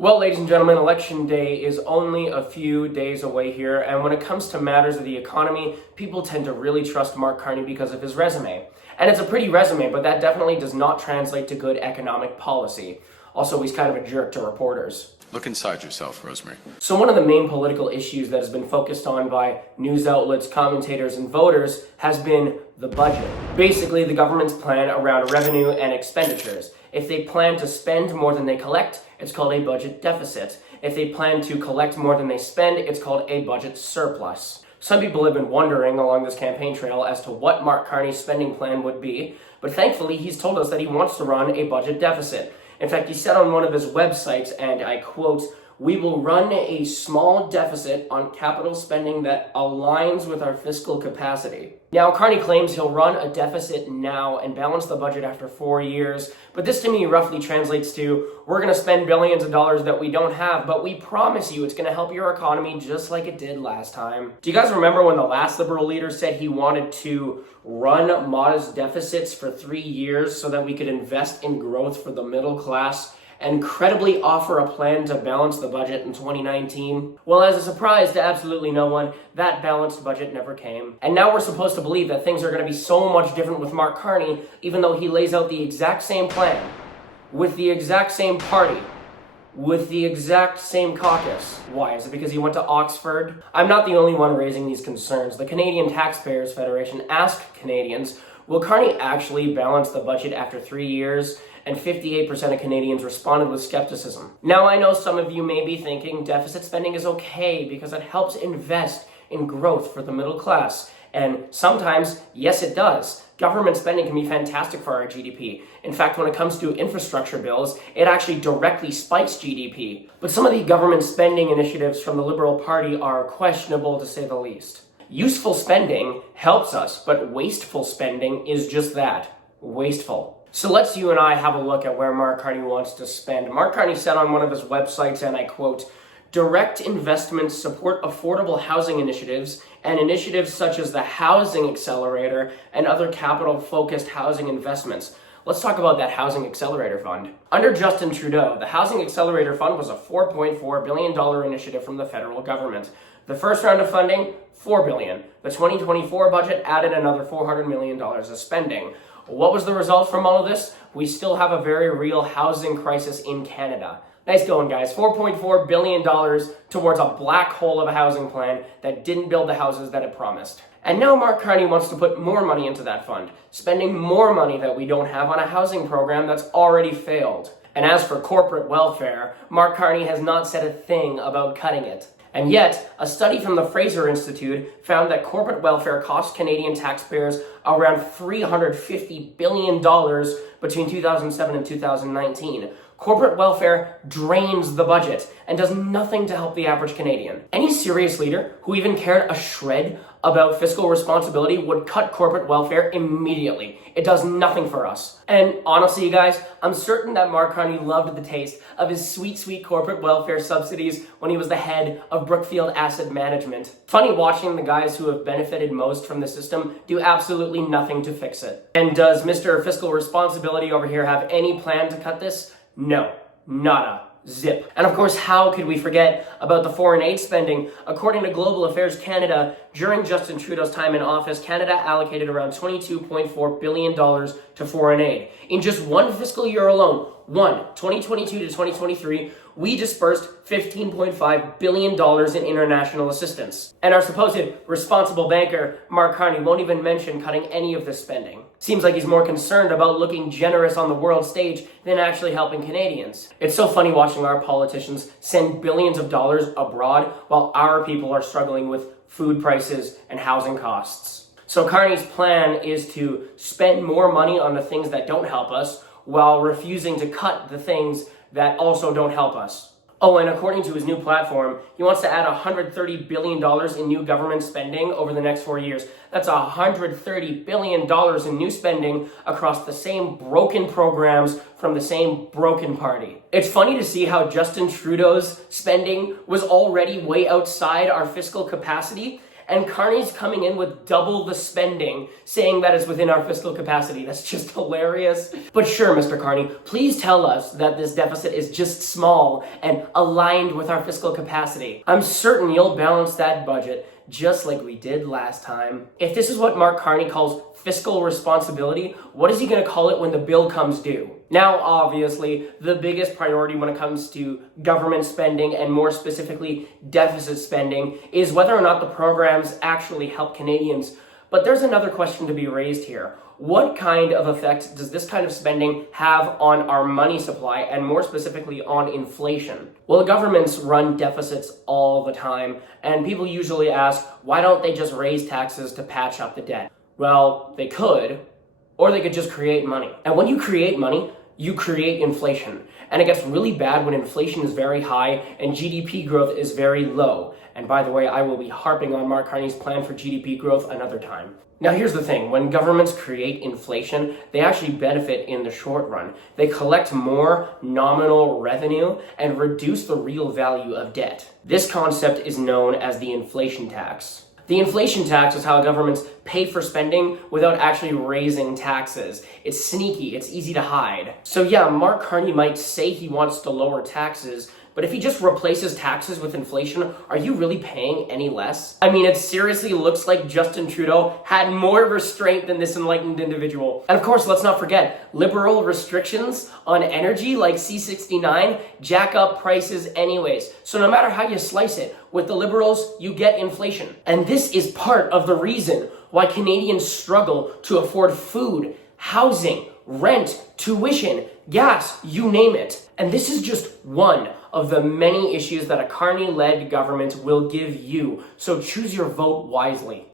Well, ladies and gentlemen, Election Day is only a few days away here, and when it comes to matters of the economy, people tend to really trust Mark Carney because of his resume. And it's a pretty resume, but that definitely does not translate to good economic policy. Also, he's kind of a jerk to reporters. Look inside yourself, Rosemary. So one of the main political issues that has been focused on by news outlets, commentators, and voters has been the budget. Basically, the government's plan around revenue and expenditures. If they plan to spend more than they collect, it's called a budget deficit. If they plan to collect more than they spend, it's called a budget surplus. Some people have been wondering along this campaign trail as to what Mark Carney's spending plan would be, but thankfully he's told us that he wants to run a budget deficit. In fact, he said on one of his websites, and I quote, "We will run a small deficit on capital spending that aligns with our fiscal capacity." Now, Carney claims he'll run a deficit now and balance the budget after 4 years, but this to me roughly translates to, we're going to spend billions of dollars that we don't have, but we promise you it's going to help your economy just like it did last time. Do you guys remember when the last Liberal leader said he wanted to run modest deficits for 3 years so that we could invest in growth for the middle class and credibly offer a plan to balance the budget in 2019? Well, as a surprise to absolutely no one, that balanced budget never came. And now we're supposed to believe that things are going to be so much different with Mark Carney, even though he lays out the exact same plan, with the exact same party, with the exact same caucus. Why? Is it because he went to Oxford? I'm not the only one raising these concerns. The Canadian Taxpayers Federation asked Canadians, will Carney actually balance the budget after 3 years? And 58% of Canadians responded with skepticism. Now, I know some of you may be thinking deficit spending is okay because it helps invest in growth for the middle class. And sometimes, yes, it does. Government spending can be fantastic for our GDP. In fact, when it comes to infrastructure bills, it actually directly spikes GDP. But some of the government spending initiatives from the Liberal Party are questionable, to say the least. Useful spending helps us, but wasteful spending is just that, wasteful. So let's you and I have a look at where Mark Carney wants to spend. Mark Carney said on one of his websites, and I quote, "Direct investments support affordable housing initiatives and initiatives such as the Housing Accelerator and other capital-focused housing investments." Let's talk about that Housing Accelerator Fund. Under Justin Trudeau, the Housing Accelerator Fund was a $4.4 billion initiative from the federal government. The first round of funding, $4 billion. The 2024 budget added another $400 million of spending. What was the result from all of this? We still have a very real housing crisis in Canada. Nice going, guys. $4.4 billion towards a black hole of a housing plan that didn't build the houses that it promised. And now Mark Carney wants to put more money into that fund, spending more money that we don't have on a housing program that's already failed. And as for corporate welfare, Mark Carney has not said a thing about cutting it. And yet, a study from the Fraser Institute found that corporate welfare cost Canadian taxpayers around $350 billion between 2007 and 2019. Corporate welfare drains the budget and does nothing to help the average Canadian. Any serious leader who even cared a shred about fiscal responsibility would cut corporate welfare immediately. It does nothing for us. And honestly, you guys, I'm certain that Mark Carney loved the taste of his sweet, sweet corporate welfare subsidies when he was the head of Brookfield Asset Management. Funny watching the guys who have benefited most from the system do absolutely nothing to fix it. And does Mr. Fiscal Responsibility over here have any plan to cut this? No, nada. Zip. And of course, how could we forget about the foreign aid spending? According to Global Affairs Canada, during Justin Trudeau's time in office, Canada allocated around $22.4 billion to foreign aid. In just one fiscal year alone, 2022 to 2023, we dispersed $15.5 billion in international assistance. And our supposed responsible banker, Mark Carney, won't even mention cutting any of this spending. Seems like he's more concerned about looking generous on the world stage than actually helping Canadians. It's so funny watching our politicians send billions of dollars abroad while our people are struggling with food prices and housing costs. So Carney's plan is to spend more money on the things that don't help us while refusing to cut the things that also don't help us. Oh, and according to his new platform, he wants to add $130 billion in new government spending over the next 4 years. That's $130 billion in new spending across the same broken programs from the same broken party. It's funny to see how Justin Trudeau's spending was already way outside our fiscal capacity, And Carney's coming in with double the spending, saying that it's within our fiscal capacity. That's just hilarious. But sure, Mr. Carney, please tell us that this deficit is just small and aligned with our fiscal capacity. I'm certain you'll balance that budget just like we did last time. If this is what Mark Carney calls fiscal responsibility, what is he going to call it when the bill comes due? Now, obviously, the biggest priority when it comes to government spending, and more specifically deficit spending, is whether or not the programs actually help Canadians. But there's another question to be raised here. What kind of effect does this kind of spending have on our money supply, and more specifically on inflation? Well, governments run deficits all the time, and people usually ask, why don't they just raise taxes to patch up the debt? Well, they could, or they could just create money. And when you create money, you create inflation. And it gets really bad when inflation is very high and GDP growth is very low. And by the way, I will be harping on Mark Carney's plan for GDP growth another time. Now here's the thing, when governments create inflation, they actually benefit in the short run. They collect more nominal revenue and reduce the real value of debt. This concept is known as the inflation tax. The inflation tax is how governments pay for spending without actually raising taxes. It's sneaky, it's easy to hide. So yeah, Mark Carney might say he wants to lower taxes, but if he just replaces taxes with inflation, are you really paying any less? I mean, it seriously looks like Justin Trudeau had more restraint than this enlightened individual. And of course, let's not forget, liberal restrictions on energy like C69 jack up prices anyways. So no matter how you slice it, with the liberals, you get inflation. And this is part of the reason why Canadians struggle to afford food, housing, rent, tuition, gas, you name it. And this is just one of the many issues that a Carney-led government will give you. So choose your vote wisely.